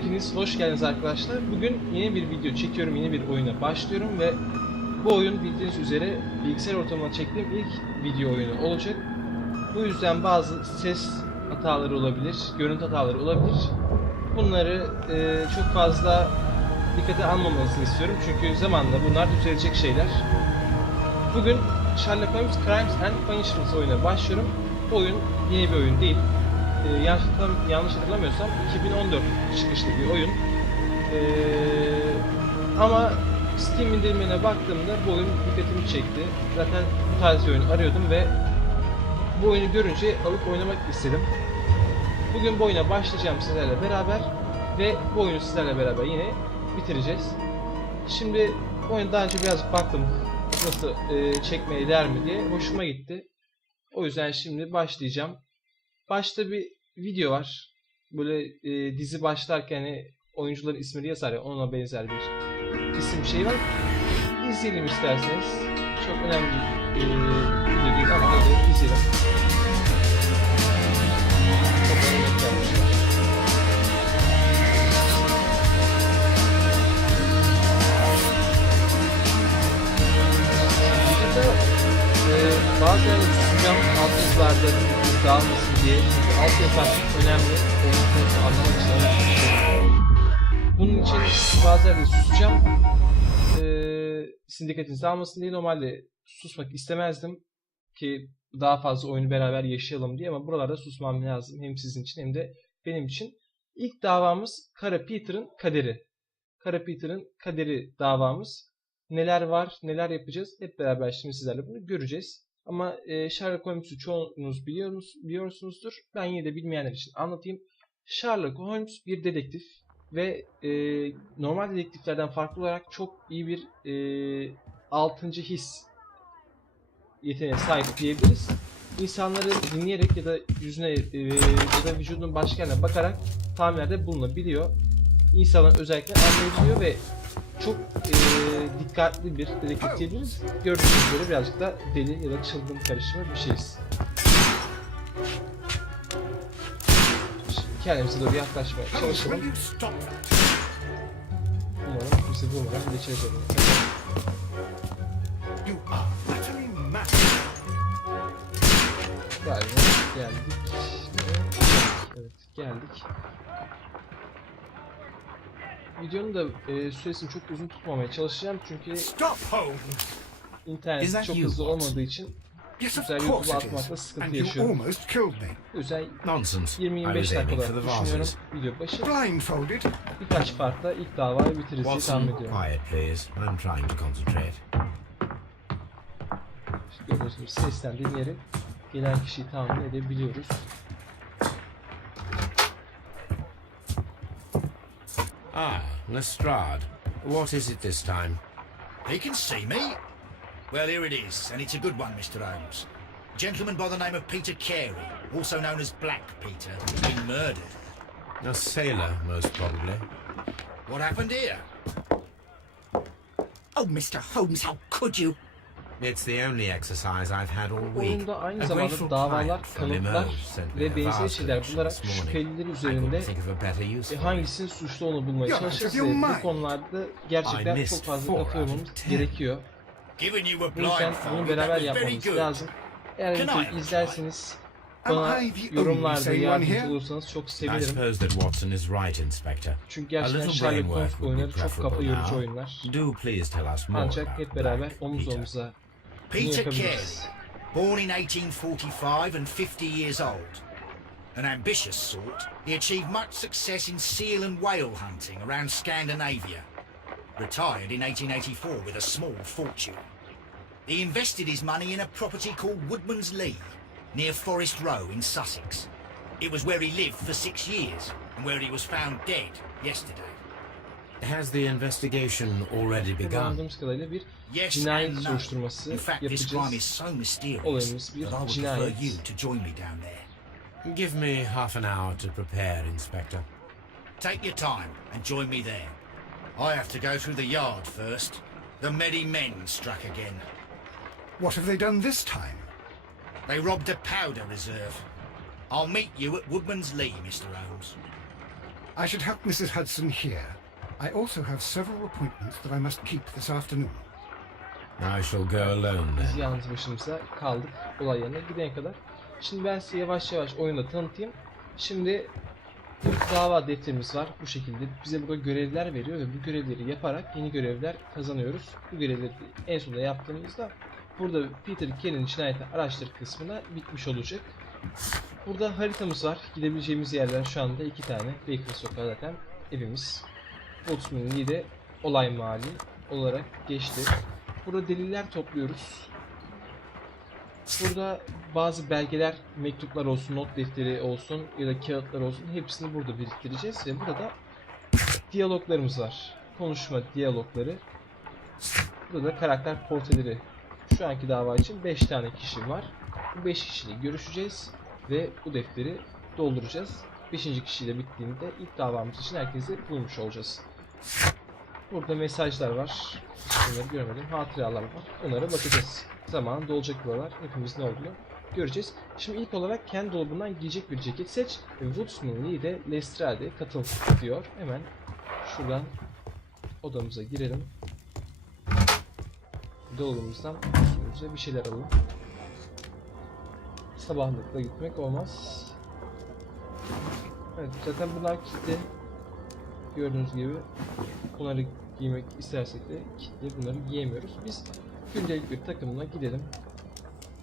Hepiniz hoş geldiniz arkadaşlar. Bugün yeni bir video çekiyorum, yeni bir oyuna başlıyorum ve bu oyun bildiğiniz üzere bilgisayar ortamına çektiğim ilk video oyunu olacak. Bu yüzden bazı ses hataları olabilir, görüntü hataları olabilir. Bunları çok fazla dikkate almamanızı istiyorum çünkü zamanla bunlar düzelecek şeyler. Bugün Sherlock Holmes Crimes and Punishment oyununa başlıyorum. Bu oyun yeni bir oyun değil. Yanlış hatırlamıyorsam 2014 çıkışlı bir oyun. Ama Steam indirimine baktığımda bu oyun dikkatimi çekti. Zaten bu tarz bir oyun arıyordum ve bu oyunu görünce alıp oynamak istedim. Bugün bu oyuna başlayacağım sizlerle beraber ve bu oyunu sizlerle beraber yine bitireceğiz. Şimdi bu oyunu daha önce birazcık baktım nasıl çekmeye değer mi diye, hoşuma gitti. O yüzden şimdi başlayacağım. Başta bir video var. Böyle dizi başlarken hani oyuncuların ismini yazar ya, ona benzer bir isim şey var. İzleyelim isterseniz. Çok önemli bir video değil ama hadi izleyelim. Çok önemli yapmışlar. Videoda bazen susacağım alt yazılarda dağılmasın diye, çünkü alt yazılar çok önemli. Oyunu anlamak için. Bunun için bazen de susacağım. Sizin dikkatinizi almasın diye. Normalde susmak istemezdim ki daha fazla oyunu beraber yaşayalım diye, ama buralarda susmam lazım. Hem sizin için hem de benim için. İlk davamız Kara Peter'ın kaderi. Kara Peter'ın kaderi davamız. Neler var, neler yapacağız hep beraber şimdi sizlerle bunu göreceğiz. Ama Sherlock Holmes'u çoğunuz biliyorsunuzdur. Ben yine de bilmeyenler için anlatayım. Sherlock Holmes bir dedektif ve normal dedektiflerden farklı olarak çok iyi bir 6. his yeteneğine sahip diyebiliriz. İnsanları dinleyerek ya da yüzüne ya da vücudunun başka yerine bakarak tahminlerde bulunabiliyor. İnsanların özellikle anlayabiliyor ve çok dikkatli bir dedektif diyebiliriz. Gördüğünüz üzere birazcık da deli ya da çılgın karışımı bir şeyiz. Şimdi kendimize doğru yaklaşmaya çalışalım. Umarım bizi bulmadan geçeceğiz oraya. Galiba geldik. Evet, geldik. Videonun da süresini çok uzun tutmamaya çalışacağım çünkü internet çok hızlı olmadığı için güzel YouTube'a atmakta sıkıntı yaşıyorum. O yüzden 20-25 dakika olarak düşünüyorum video başı. Birkaç partta ilk davayı bitiririz diye tahmin ediyorum. İşte gördüğünüz gibi sesten dinleyerek gelen kişiyi tahmin edebiliyoruz. Ah, Lestrade. What is it this time? He can see me. Well, here it is, and it's a good one, Mr. Holmes. A gentleman by the name of Peter Carey, also known as Black Peter, has been murdered. A sailor, most probably. What happened here? Oh, Mr. Holmes, how could you? It's the only exercise I've had all week. Oyunda aynı zamanda davalar, kanıtlar ve benzeri şeyler bularak şüpheliler üzerinde hangisinin suçlu olduğunu bulmaya çalışırız ve bu konularda gerçekten çok fazla kafa yormamız gerekiyor. Bu yüzden bunu beraber yapmamız lazım. Eğer videoyu izlerseniz bana yorumlarda yardımcı olursanız çok sevinirim. Çünkü gerçekten Sherlock Holmes oyunları çok kafa yorucu oyunlar. Ancak hep beraber omuz omuza Peter Carey, born in 1845 and 50 years old. An ambitious sort, he achieved much success in seal and whale hunting around Scandinavia. Retired in 1884 with a small fortune. He invested his money in a property called Woodman's Lee, near Forest Row in Sussex. It was where he lived for 6 years and where he was found dead yesterday. Has the investigation already begun? Anladığımız kadarıyla bir cinayet soruşturması yapacağız. Olayımız bir cinayet. Give me half an hour to prepare, Inspector. Take your time and join me there. I have to go through the yard first. The merry men struck again. What have they done this time? They robbed a powder reserve. I'll meet you at Woodman's Lee, Mr. Holmes. I should help Mrs. Hudson here. I also have several appointments that I must keep this afternoon. I shall go alone Biz then. yalnız başımıza kaldık olay yerine gidene kadar. Şimdi ben size yavaş yavaş oyunu da tanıtayım. Şimdi bir dava defterimiz var bu şekilde. Bize burada görevler veriyor ve bu görevleri yaparak yeni görevler kazanıyoruz. Bu görevleri en sonunda yaptığımızda burada Peter Carey'nin cinayeti araştır kısmına bitmiş olacak. Burada haritamız var. Gidebileceğimiz yerler şu anda 2 tane. Baker Sokağı zaten evimiz. Bunun de olay mahalli olarak geçti. Burada deliller topluyoruz. Burada bazı belgeler, mektuplar olsun, not defteri olsun ya da kağıtlar olsun hepsini burada biriktireceğiz ve burada diyaloglarımız var. Konuşma diyalogları. Burada da karakter portreleri. Şu anki dava için 5 tane kişi var. Bu 5 kişiyle görüşeceğiz ve bu defteri dolduracağız. 5. kişiyle bittiğinde ilk davamız için herkesi bulmuş olacağız. Burada mesajlar var. Bunları görmedim. Hatıralar var. Onlara bakacağız. Zamanında olacak buralar. Hepimiz ne olduğunu göreceğiz. Şimdi ilk olarak kendi dolabından giyecek bir ceket seç. Bunun de Lestrade'ye katıl diyor. Hemen şuradan odamıza girelim. Dolabımızdan üstümüze bir şeyler alalım. Sabahlıkla gitmek olmaz. Evet, zaten bunlar kilitli. Gördüğünüz gibi bunları giymek istersek de kilitli, bunları giyemiyoruz. Biz gündelik bir takımla gidelim.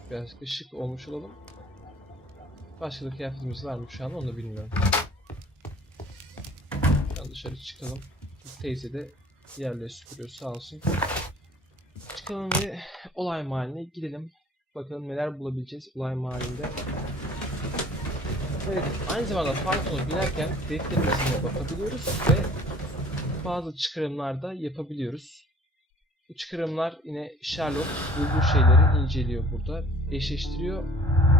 Birazcık da şık olmuş olalım. Başka da kıyafetimiz var mı şu an onu da bilmiyorum. Şu an dışarı çıkalım. Teyze de yerleri süpürüyor sağ olsun. Çıkalım ve olay mahalline gidelim. Bakalım neler bulabileceğiz olay mahallinde. Evet, aynı zamanda faytonu binerken defterimize bakabiliyoruz ve bazı çıkarımlar da yapabiliyoruz. Bu çıkarımlar yine Sherlock bulduğu şeyleri inceliyor burada, eşleştiriyor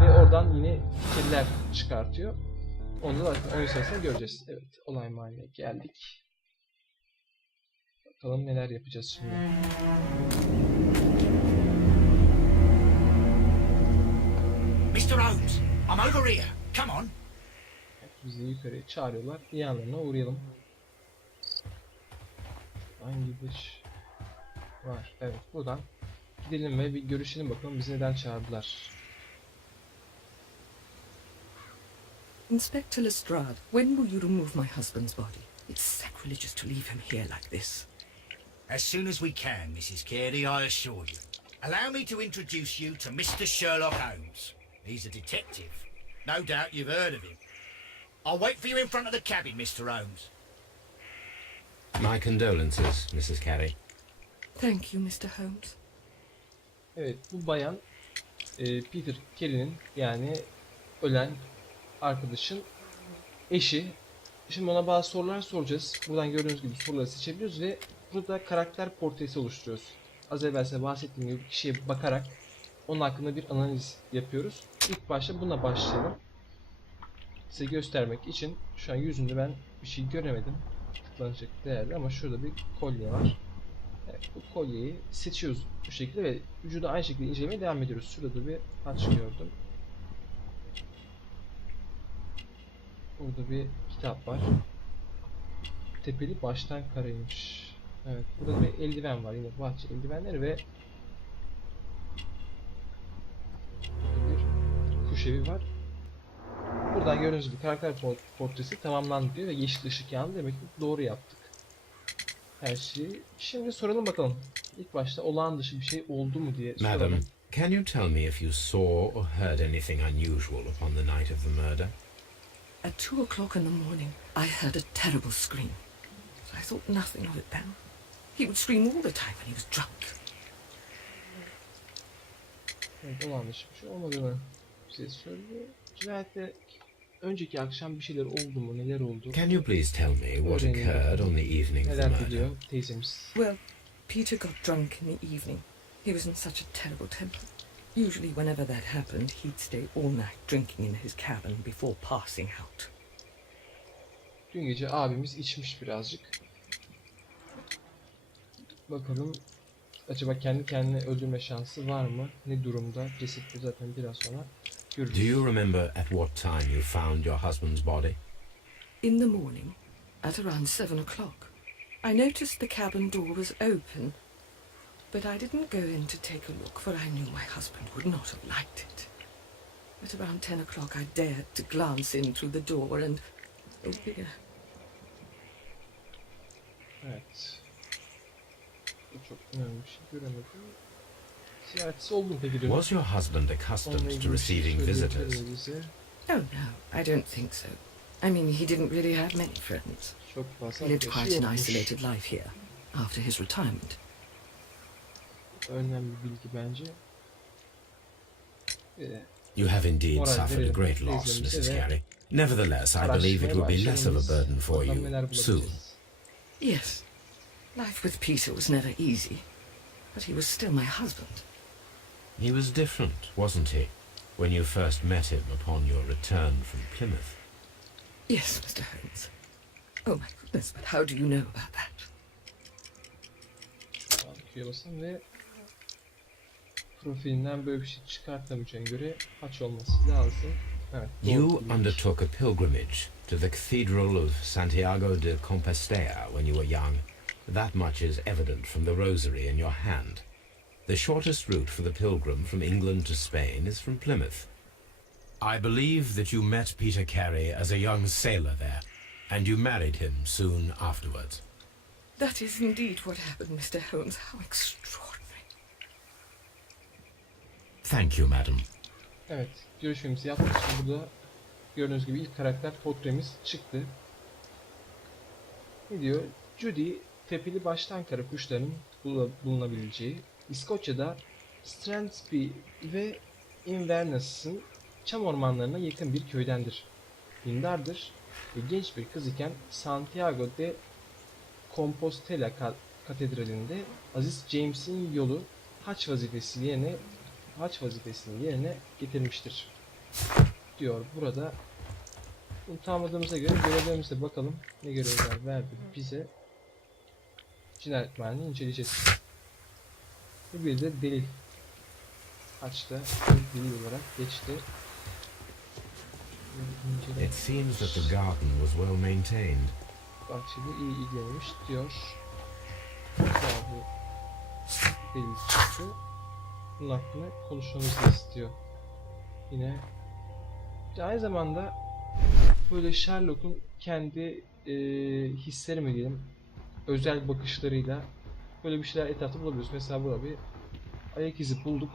ve oradan yine fikirler çıkartıyor. Onu da zaten oyun sırasında göreceğiz. Evet, olay mahalline geldik. Bakalım neler yapacağız şimdi. Mr. Holmes, I'm over here. Come on. Bizi yukarıya çağırıyorlar. Yanlarına uğrayalım. Hangi dış var? Evet, buradan gidelim ve bir görüşelim bakalım bizi neden çağırdılar. Inspector Lestrade, when will you remove my husband's body? It's sacrilegious to leave him here like this. As soon as we can, Mrs. Carey, I assure you. Allow me to introduce you to Mr. Sherlock Holmes. He's a detective. No doubt you've heard of him. I'll wait for you in front of the cabin, Mr. Holmes. My condolences, Mrs. Carey. Thank you, Mr. Holmes. Evet, bu bayan Peter Carey'nin yani ölen arkadaşın eşi. Şimdi ona bazı sorular soracağız. Buradan gördüğünüz gibi soruları seçebiliyoruz ve burada karakter portresi oluşturuyoruz. Az evvel size bahsettiğim gibi kişiye bakarak onun hakkında bir analiz yapıyoruz. İlk başta buna başlayalım. Size göstermek için şu an yüzünde ben bir şey göremedim. Tıklanacak değerli ama şurada bir kolye var. Evet, bu kolyeyi seçiyoruz bu şekilde ve vücudu aynı şekilde incelemeye devam ediyoruz. Şurada bir taç gördüm. Burada bir kitap var. Tepeli baştan karaymış. Evet, burada bir eldiven var, yine bahçe eldivenleri ve burada bir kuş evi var. Buradan gördüğünüz gibi karakter portresi tamamlandı diyor ve yeşil ışık yandı, demek ki doğru yaptık her şeyi. Şimdi soralım bakalım. İlk başta olağan dışı bir şey oldu mu diye soralım. Madam, can you tell me if you saw or heard anything unusual upon the night of the murder? At 2 o'clock in the morning, I heard a terrible scream. I thought nothing of it then. He would scream all the time when he was drunk. Evet, olağan dışı bir şey olmadığını bize söylüyor. Cinayette önceki akşam bir şeyler oldu mu, neler oldu? Can you please tell me what occurred on the evening of the Neler murder? biliyor teyzemiz? Well, Peter got drunk in the evening. He was in such a terrible temper. Usually whenever that happened, he'd stay all night drinking in his cabin before passing out. Dün gece abimiz içmiş birazcık. Bakalım acaba kendi kendine öldürme şansı var mı? Ne durumda? Cesedi zaten biraz sonra görürüz. Do you remember at what time you found your husband's body? In the morning, at around 7 o'clock. I noticed the cabin door was open, but I didn't go in to take a look, for I knew my husband would not have liked it. At around 10 o'clock I dared to glance in through the door and... oh dear. Evet. Bu çok önemli bir şey göremedim. Ziyaretçisi oldun peki diyor. Was your husband Onunla accustomed ilgili to bir şey receiving söyleyebilir visitors? mi bize? Oh no, I don't think so. I mean, he didn't really have many friends. Çok fazla He lived arkadaşı quite an yokmuş. isolated life here, after his retirement. Önemli bir bilgi bence. You have indeed Moral suffered a verelim. great loss, İzlemize Mrs. ve Carey. Nevertheless, I believe it will be less of a burden for Bakalım you neler soon. bulabiliriz. Yes, life with Peter was never easy, but he was still my husband. He was different, wasn't he, when you first met him upon your return from Plymouth? Yes, Mr. Holmes. Oh my goodness, but how do you know about that? Q'ya basın ve profilinden böyle bir şey çıkartamayacağına göre aç olması lazım. Evet, doğru You bilmiş. undertook a pilgrimage to the Cathedral of Santiago de Compostela when you were young. That much is evident from the rosary in your hand. The shortest route for the pilgrim from England to Spain is from Plymouth. I believe that you met Peter Carey as a young sailor there, and you married him soon afterwards. That is indeed what happened, Mr. Holmes. How extraordinary. Thank you, madam. Evet, görüşmemizi yaptık. Şimdi burada gördüğünüz gibi ilk karakter portremiz çıktı. Ne diyor? Judy, tepeli baştan kara kuşların bulunabileceği İskoçya'da Strandsby ve Inverness'ın çam ormanlarına yakın bir köydendir. Dindardır ve genç bir kız iken Santiago de Compostela Katedrali'nde Aziz James'in yolu haç vazifesini yerine getirmiştir. Diyor burada. Unutamadığımıza göre görevlerimize bakalım ne görevler verdi bize. Cinayet mahallini inceleyeceğiz. Bir de delil. Haçta delil olarak geçti. It seems that the garden was well maintained. Bahçede iyi ilgilenmiş diyor. Daha bu delil çıktı. Bunun hakkında konuşmamızı istiyor. Yine aynı zamanda böyle Sherlock'un kendi hisleri mi diyelim, özel bakışlarıyla böyle bir şeyler etrafta bulabiliyoruz. Mesela burada bir ayak izi bulduk.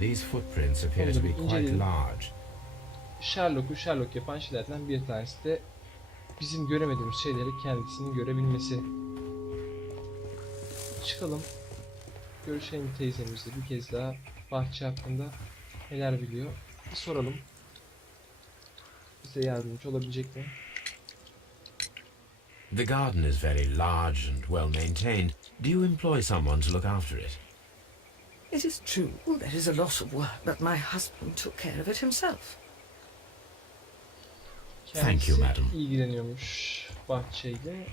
These footprints appear to be quite large. Sherlock'u Sherlock yapan şeylerden bir tanesi de bizim göremediğimiz şeyleri kendisinin görebilmesi. Çıkalım. Görüşelim teyzemizle bir kez daha bahçe hakkında neler biliyor. Bir soralım. Bize yardımcı olabilecek mi? The garden is very large and well maintained. Do you employ someone to look after it? It is true, there is a lot of work, but my husband took care of it himself. Thank you, madam. İlgileniyormuş bahçeyle.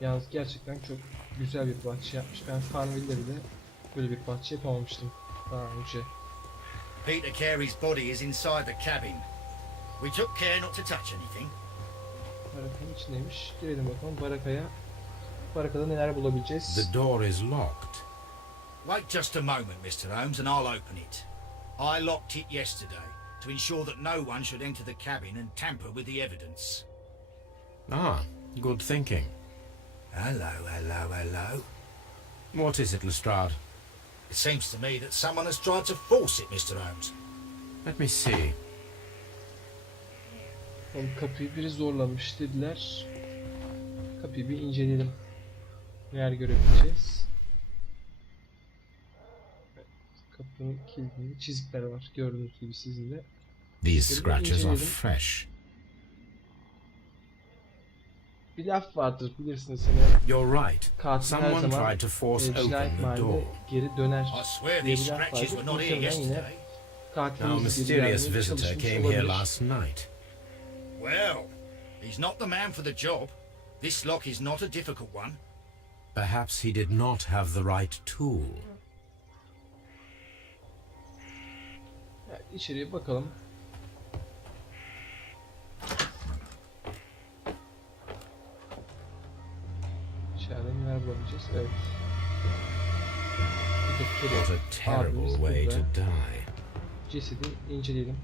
Yalnız gerçekten çok güzel bir bahçe yapmış. Ben Farmville'de bile böyle bir bahçe yapamamıştım daha önce. Peter Carey's body is inside the cabin. We took care not to touch anything. Barakanın içindeymiş. Girelim bakalım barakaya. Barakada neler bulabileceğiz? The door is locked. Wait just a moment, Mr. Holmes, and I'll open it. I locked it yesterday to ensure that no one should enter the cabin and tamper with the evidence. Ah, good thinking. Hello, hello, hello. What is it, Lestrade? It seems to me that someone has tried to force it, Mr. Holmes. Let me see. Kapıyı biri zorlamış dediler. Kapıyı bir inceleyelim. Neler görebileceğiz? Evet, kapının kilidinde çizikler var. Gördüğünüz gibi sizin de. These scratches are inceleyelim. fresh. Bir laf vardır bilirsiniz hani. You're right. Katil her Someone zaman tried to force cinayet open the door. mahallinde geri döner I swear diye these bir laf scratches vardır. were not here Muhtemelen yine yesterday. Our katilimiz biri mysterious gelmeye visitor çalışmış came here olabilir. last night. Well, he's not the man for the job. This lock is not a difficult one. Perhaps he did not have the right tool. Evet, içeriye bakalım. İçeride neler bulabileceğiz? Evet. Bir de What a terrible abimiz way to burada. die. Cesedi inceleyelim.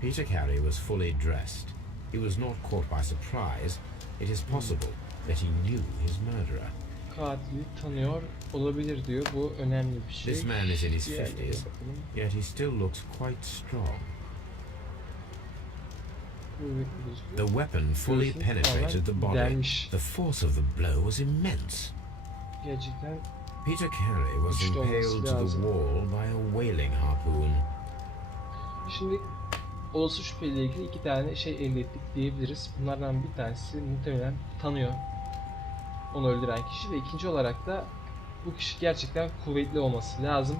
Peter Carey was fully dressed. He was not caught by surprise. It is possible that he knew his murderer. Katili tanıyor olabilir diyor. Bu önemli bir şey. This man is in his Diğerlerine 50s, bakalım. yet he still looks quite strong. Kuvvetli gözüküyor. The weapon fully Göğsünü penetrated the tamamen body. delmiş. The force of the blow was immense. Gerçekten Peter Carey was güçlü olması impaled to the lazım. wall by a whaling harpoon. Şimdi olası şüpheliyle ilgili iki tane şey elde ettik diyebiliriz. Bunlardan bir tanesi muhtemelen tanıyor onu öldüren kişi ve ikinci olarak da bu kişi gerçekten kuvvetli olması lazım.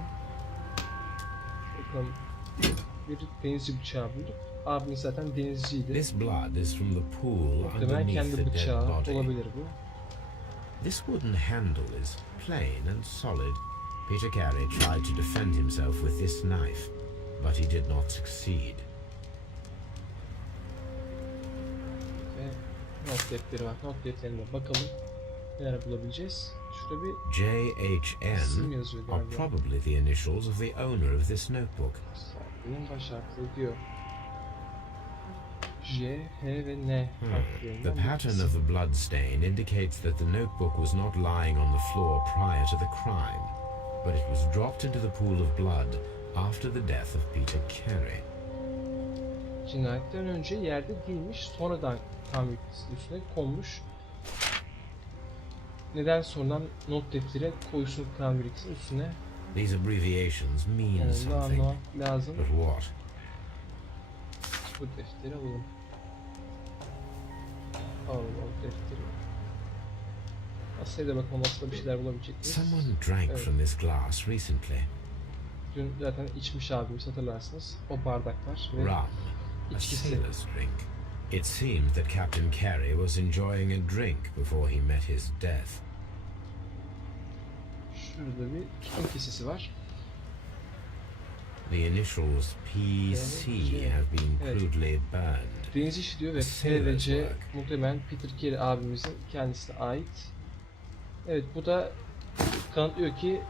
Bakalım, bir denizci bıçağı bulduk. Abimiz zaten denizciydi. This blood is from the pool Muhtemelen underneath kendi the dead bıçağı body. olabilir bu. This wooden handle is plain and solid. Peter Carey tried to defend himself with this knife, but he did not succeed. Ve not defteri var. Not defterine bakalım neler bulabileceğiz. Şurada bir isim JHN yazıyor are galiba. probably the initials of the owner of this notebook. Sahibinin baş harfleri diyor. J, H ve N The harflerinden bir pattern isim. of the blood stain indicates that the notebook was not lying on the floor prior to the crime, but it was dropped into the pool of blood after the death of Peter Carey. Cinayetten önce yerde değilmiş, sonradan kan bilgisinin üstüne konmuş. Neden sonradan not defteri koysun kan bilgisinin üstüne? These abbreviations mean Onu da something, anlamak lazım. but what? Bu defteri alalım. Alalım defteri. Masaya da bakalım, masada bir şeyler bulabilecek miyiz? Someone drank Evet. from this glass recently. Dün zaten içmiş abimiz, hatırlarsınız. O bardaklar ve Rum, a içkisi. sailor's drink. It seemed that Captain Carey was enjoying a drink before he met his death. Şurada bir tütün kesesi var. The initials PC have been Evet. crudely burned. Deniz işi diyor ve P ve C muhtemelen Peter Carey abimizin kendisine ait. Evet, bu da kanıtlıyor ki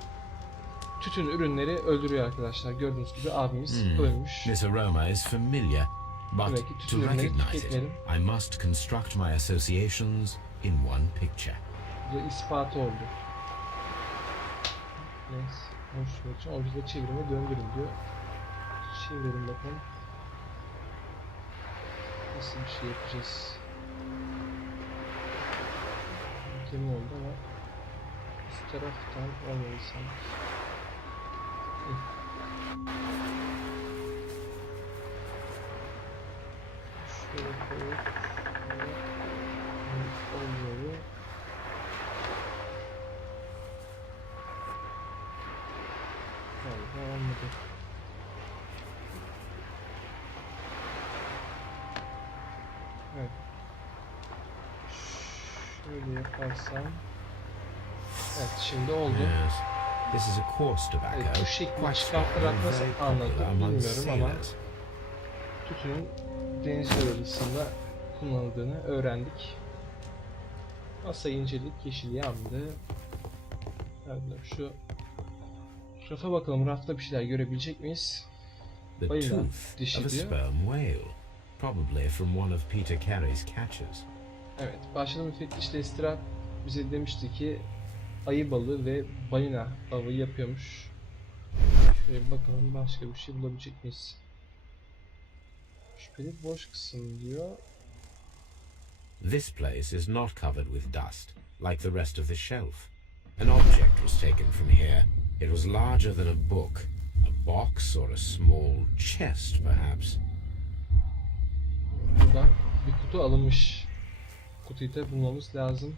tütün ürünleri öldürüyor arkadaşlar. Gördüğünüz gibi abimiz ölmüş. This aroma is familiar, but Demek ki to tütün ürünleri recognize it, tüketmeyelim. I must construct my associations in one picture. Bu da ispatı oldu. Neyse, konuşmak için o bize çevirme döndürün diyor. Çevirelim bakalım. Nasıl bir şey yapacağız? Mükemmel oldu ama üst taraftan olmalı sanki. Şöyle koyup olmuyor. Galiba olmadı. Evet. Şöyle yaparsam. Evet, şimdi oldu. Yes, this is a coarse Evet, tobacco, bu şekli quite çıkartarak strong, nasıl very anladım popular among bilmiyorum ama sailors. tütünün denizciler arasında kullanıldığını öğrendik. Masayı inceledik, yeşil yandı. Evet, şu rafa bakalım, rafta bir şeyler görebilecek miyiz? The Balina tooth dişi of a diyor. sperm whale, probably from one of Peter Carey's catches. Evet, başladı müfettişle istirahat bize demişti ki ayı balığı ve balina avı yapıyormuş. Şöyle bakalım başka bir şey bulabilecek miyiz? Şüpheli boş kısım diyor. This place is not covered with dust, like the rest of the shelf. An object was taken from here. It was larger than a book, a box or a small chest, perhaps. Buradan bir kutu alınmış. Kutuyu da bulmamız lazım.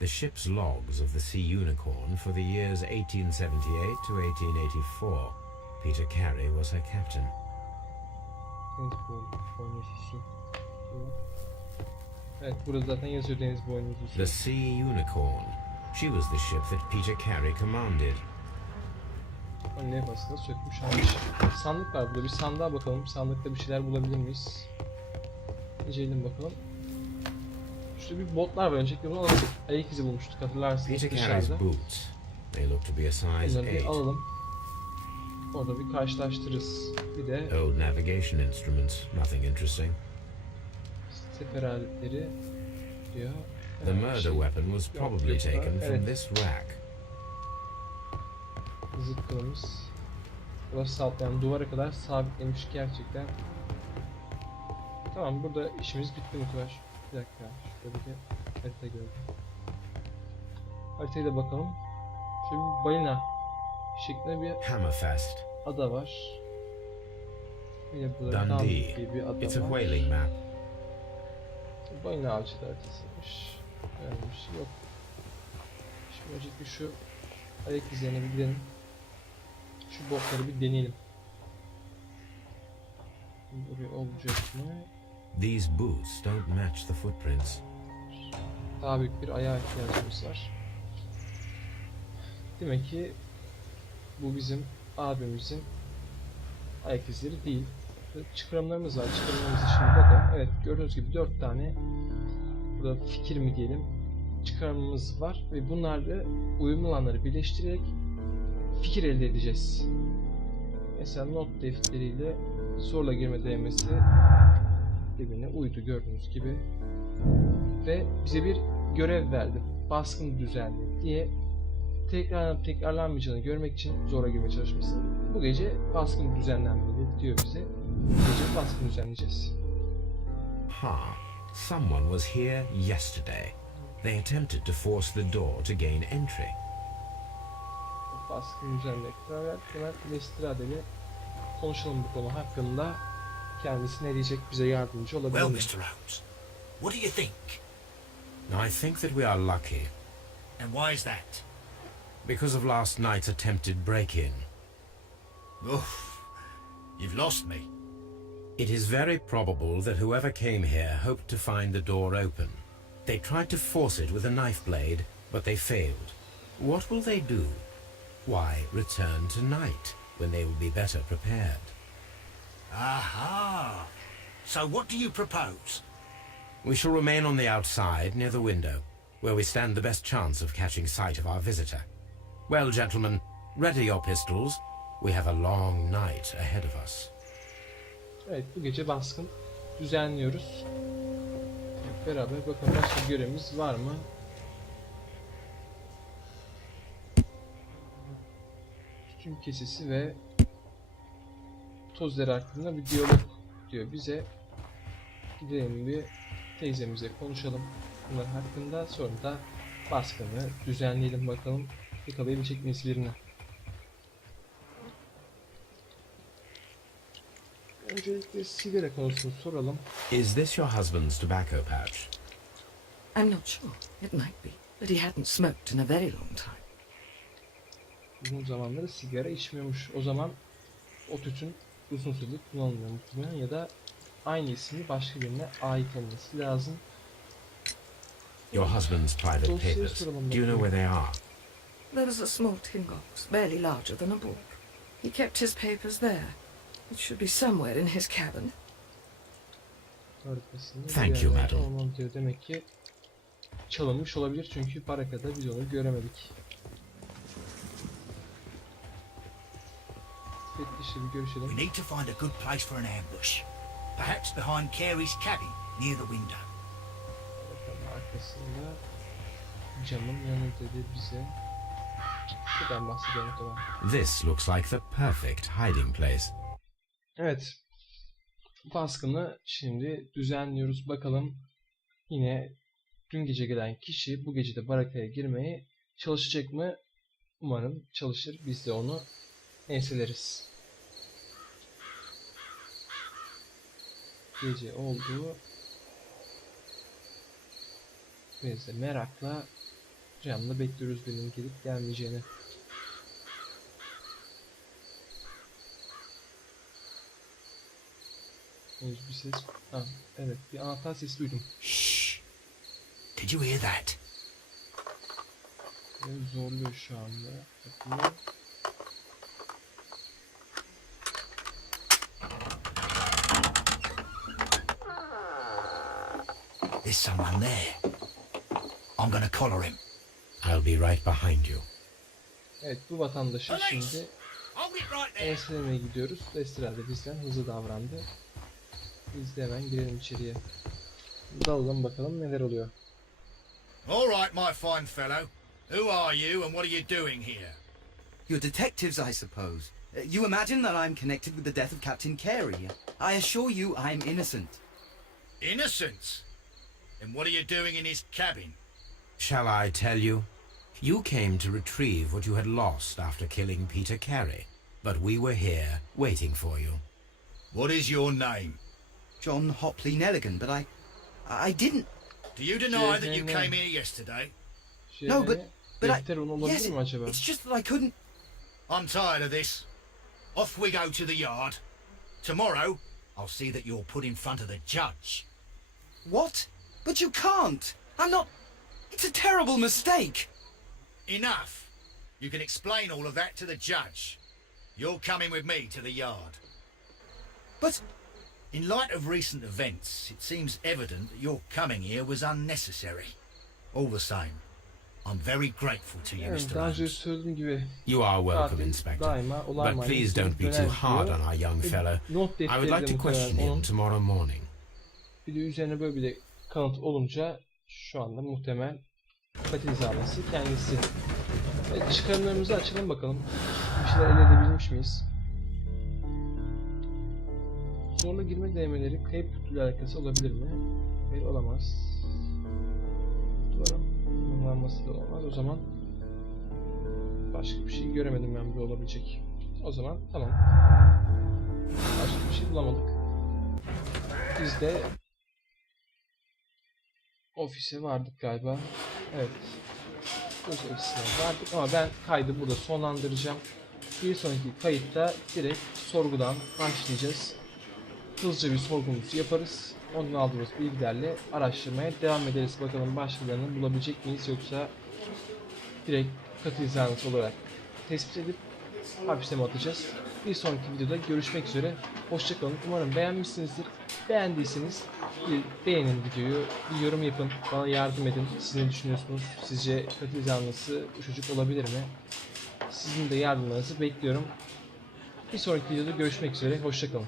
The ship's logs of the Sea Unicorn for the years 1878 to 1884. Peter Carey was her captain. Evet, burada zaten yazıyor deniz boynuzu. The Sea Unicorn. She was the ship that Peter Carey commanded. Levhasını sökmüş almış. Sandık var burada. Bir sandığa bakalım. Sandıkta bir şeyler bulabilir miyiz? İnceleyelim bakalım. Şurada bir botlar var. Öncelikle bunu alalım. Ayak izi bulmuştuk, hatırlarsınız Peter carries dışarıda. boots. They look to be a size Bunları bir 8. alalım. Orada bir karşılaştırırız. Bir de Old navigation instruments, nothing interesting. sefer aletleri diyor. The murder weapon was probably taken from this rack. Zıkkımız. Burası saplayan duvara kadar sabitlemiş gerçekten. Tamam, burada işimiz bitti muhtemelen. Bir dakika, şurada bir de harita gördüm. Haritaya da bakalım. Şöyle bir balina şeklinde bir Hammerfest. ada var. Bir de burada Dam Dundee. diye bir ada It's a var. whaling map. Balina avcısı haritasıymış. Öyle bir şey yok. Şimdi öncelikle şu ayak izlerine bir gidelim. Şu botları bir deneyelim. Buraya olacak mı? These boots don't match the footprints. Daha büyük bir ayağa ihtiyacımız var. Demek ki bu bizim abimizin ayak izleri değil. Çıkarımlarımız var. Çıkarımlarımızı şimdi bakalım. Evet, gördüğünüz gibi 4 tane burada fikir mi diyelim çıkarımımız var ve bunları uyumlu olanları birleştirerek fikir elde edeceğiz. Mesela not defteriyle sorula girme değmesi birbirine uydu gördüğünüz gibi ve bize bir görev verdi. Baskın düzenli diye tekrarlanmayacağını görmek için zora girme çalışması. Bu gece baskın düzenlenmeli diyor bize. Bu gece baskın düzenleyeceğiz. Ha! Someone was here yesterday. They attempted to force the door to gain entry. Baskın düzenlemeye karar verdik. Hemen Lestrade ile konuşalım bu konu hakkında. Kendisi ne diyecek, bize yardımcı olabilir Well, mi? Mr. Holmes, what do you think? I think that we are lucky And why is that? because of last night's attempted break-in. Oof, you've lost me. It is very probable that whoever came here hoped to find the door open. They tried to force it with a knife blade, but they failed. What will they do? Why, return tonight, when they will be better prepared. Aha! So what do you propose? We shall remain on the outside, near the window, where we stand the best chance of catching sight of our visitor. Well, gentlemen, ready your pistols. We have a long night ahead of us. Evet, bu gece baskın düzenliyoruz. Hep beraber bakalım başka görevimiz var mı? Tütün kesesi ve tozları hakkında bir diyalog diyor bize. Gidelim bir teyzemize konuşalım bunlar hakkında, sonra da baskını düzenleyelim bakalım yakalayabilecek miyiz birini. Öncelikle sigara konusunu soralım. Is this your husband's tobacco pouch? I'm not sure. It might be. But he hadn't smoked in a very long time. Uzun zamanları sigara içmiyormuş. O zaman o tütün uzun süredir kullanılmıyor muhtemelen ya da aynı ismi başka birine ait olması lazım. Your husband's private papers. Do you know where they are? There was a small tin box, barely larger than a book. He kept his papers there. It should be somewhere in his cabin. Thank you, madam. Olmam diyor. Demek ki çalınmış olabilir çünkü barakada biz onu göremedik. Müfettişle bir görüşelim. We need to find a good place for an ambush. Perhaps behind Carey's cabin, near the window. Bakalım arkasında camın yanı dedi bize. Buradan bahsediyor muhtemelen. This looks like the perfect hiding place. Evet. Baskını şimdi düzenliyoruz. Bakalım yine dün gece gelen kişi bu gece de barakaya girmeye çalışacak mı? Umarım çalışır. Biz de onu enseleriz. Gece oldu. Biz de merakla camda bekliyoruz birinin gelip gelmeyeceğini. Bir ses. Ha, evet, bir anahtar sesi duydum. Shh! Did you hear that? Ve zorluyor şu anda. Bakıyor. There's someone there. I'm gonna collar him. I'll be right behind you. Evet, bu vatandaşı şimdi Hold it right there. enselemeye gidiyoruz. Lester de bizden hızlı davrandı. Biz de hemen girelim içeriye. Dalalım bakalım neler oluyor. All right, my fine fellow. Who are you and what are you doing here? You're detectives, I suppose. You imagine that I'm connected with the death of Captain Carey. I assure you I'm innocent. Innocent? And what are you doing in his cabin? Shall I tell you? You came to retrieve what you had lost after killing Peter Carey, but we were here waiting for you. What is your name? John Hopley Nelligan, but I didn't... Do you deny that you came here yesterday? No, but I... Defter onu olabilir Yes, mi acaba? it's just that I couldn't... I'm tired of this. Off we go to the yard. Tomorrow, I'll see that you're put in front of the judge. What? But you can't! I'm not... It's a terrible mistake! Enough. You can explain all of that to the judge. You're coming with me to the yard. But... In light of recent events, it seems evident that your coming here was unnecessary. All the same, I'm very grateful to you, Evet, Mr. daha önce Holmes. söylediğim gibi You are welcome, katil Inspector. daima olay But please mahallesine don't be döner too hard diyor. on our young fellow. Not I would like to muhtemelen question him onun tomorrow morning. bir de üzerine böyle bir kanıt olunca şu anda muhtemel katil zanlısı kendisi. Evet, çıkarımlarımızı açalım bakalım. Bir şeyler elde edebilmiş miyiz? Zorla girme denemeleri kayıp kutuyla alakası olabilir mi? Hayır, olamaz. Duvarın kullanılması da olamaz. O zaman başka bir şey göremedim ben burada olabilecek. O zaman tamam. Başka bir şey bulamadık. Biz de ofise vardık galiba. Evet. Göz ofisine vardık ama ben kaydı burada sonlandıracağım. Bir sonraki kayıtta direkt sorgudan başlayacağız. Hızlıca bir sorgumuzu yaparız. Ondan aldığımız bilgilerle araştırmaya devam ederiz. Bakalım başkalarını bulabilecek miyiz, yoksa direkt katil zanlısı olarak tespit edip hapse mi atacağız? Bir sonraki videoda görüşmek üzere. Hoşça kalın. Umarım beğenmişsinizdir. Beğendiyseniz bir beğenin videoyu, bir yorum yapın, bana yardım edin. Siz ne düşünüyorsunuz? Sizce katil zanlısı bu çocuk olabilir mi? Sizin de yardımlarınızı bekliyorum. Bir sonraki videoda görüşmek üzere. Hoşça kalın.